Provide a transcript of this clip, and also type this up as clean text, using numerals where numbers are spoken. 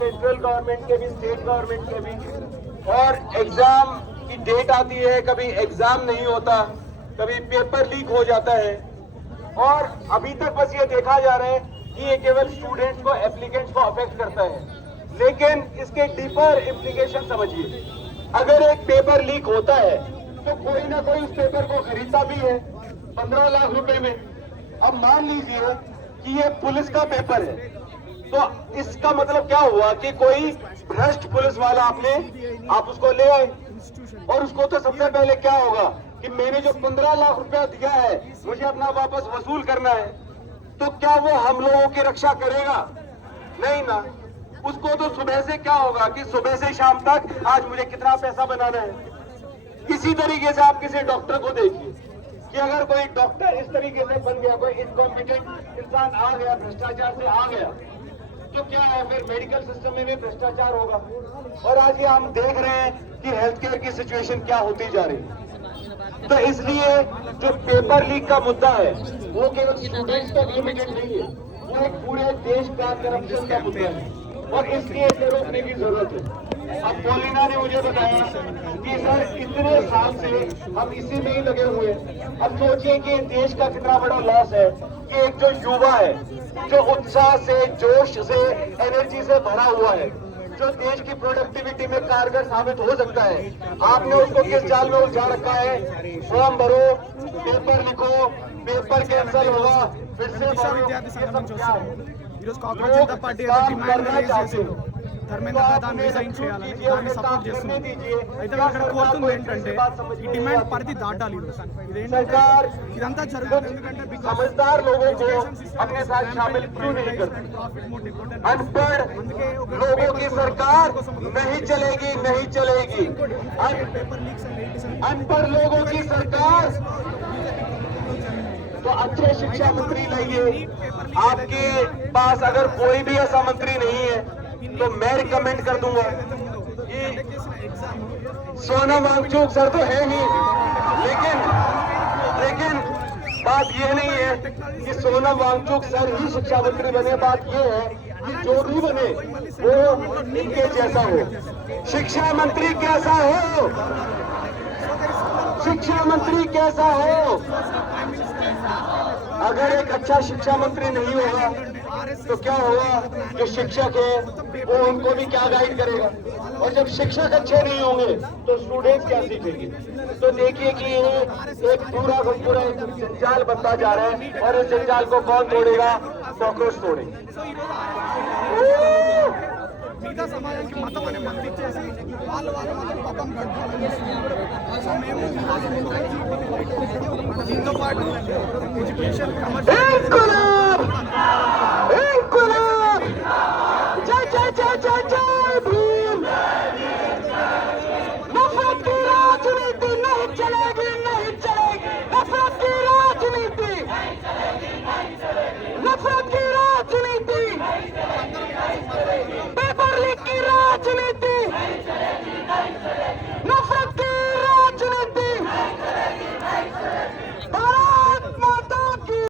Central government के भी, state government के भी। और एग्जाम की डेट आती है, कभी एग्जाम नहीं होता, कभी पेपर लीक हो जाता है। और अभी तक बस ये देखा जा रहा है कि ये केवल स्टूडेंट्स को, एप्लीकेंट्स को अफेक्ट करता है, लेकिन इसके डीपर इम्प्लीकेशन समझिए। अगर एक पेपर लीक होता है तो कोई ना कोई उस पेपर को खरीदता भी है 15 लाख रुपए में। अब मान लीजिए कि ये पुलिस का पेपर है, तो इसका मतलब क्या हुआ कि कोई भ्रष्ट पुलिस वाला आप उसको ले आए, और उसको तो सबसे पहले क्या होगा कि मैंने जो 15 लाख रुपया दिया है मुझे अपना वापस वसूल करना है। तो क्या वो हम लोगों की रक्षा करेगा? नहीं ना। उसको तो सुबह से क्या होगा कि सुबह से शाम तक आज मुझे कितना पैसा बनाना है। इसी तरीके से आप किसी डॉक्टर को देखिए कि अगर कोई डॉक्टर इस तरीके से बन गया, कोई इनकॉम्पिटेंट इंसान आ गया, भ्रष्टाचार से आ गया, तो क्या है फिर मेडिकल सिस्टम में भी भ्रष्टाचार होगा। और आज ये हम देख रहे हैं कि हेल्थ केयर की सिचुएशन क्या होती जा रही है। तो इसलिए जो पेपर लीक का मुद्दा है वो केवल स्टूडेंट्स तक लिमिटेड नहीं है, वो एक पूरे देश का करप्शन का मुद्दा है, और इसलिए इसे रोकने की जरूरत है। अब पोलिना ने मुझे बताया कि सर इतने साल से हम इसी में ही लगे हुए हैं। अब सोचिए कि देश का कितना बड़ा लॉस है कि एक जो युवा है, जो उत्साह से, जोश से, एनर्जी से भरा हुआ है, जो देश की प्रोडक्टिविटी में कारगर साबित हो सकता है, आपने उसको किस जाल में उलझा रखा है? फॉर्म भरो, पेपर लिखो, पेपर कैंसिल होगा, फिर से भरो। ये सब क्या है? काम करना चाहते हो ధర్మేంద్ర ప్రధాన్ రిజైన్ చేయాలని దాన్ని సపోర్ట్ చేస్తున్నారు. అయితే ఇక్కడ కోరుతుంది ఏంటంటే ఈ డిమాండ్ పరిధి దాటాలి. ఇదేంటంటే ఇదంతా జరుగుతుంది ఎందుకంటే समझदार लोगों को अपने साथ शामिल क्यों नहीं करते? अनपढ़ लोगों की सरकार नहीं चलेगी, नहीं चलेगी। अनपढ़ लोगों की सरकार तो अच्छे शिक्षा मंत्री लाइए। आपके पास अगर कोई भी ऐसा मंत्री नहीं है तो मैं रिकमेंड कर दूंगा कि सोनम वांगचुक सर तो है ही, लेकिन बात ये नहीं है कि सोनम वांगचुक सर ही शिक्षा मंत्री बने। बात ये है कि जो भी बने वो इनके जैसा हो। शिक्षा मंत्री कैसा हो? शिक्षा मंत्री कैसा हो? अगर एक अच्छा शिक्षा मंत्री नहीं होगा तो क्या होगा? जो शिक्षक है वो उनको भी क्या गाइड करेगा? और जब शिक्षक अच्छे नहीं होंगे तो स्टूडेंट्स क्या सीखेंगे? तो देखिए कि ये एक पूरा का पूरा एक जंजाल बनता जा रहा है, और इस जंजाल को कौन तोड़ेगा? कॉकरोच तोड़ेगा। మిగతా సమాజానికి మతం అనే మద్దతు ఇచ్చేసి వాళ్ళు మాత్రం పాపం గడపాలని సో మేము దీంతో పాటు ఎడ్యుకేషన్ కమర్షియల్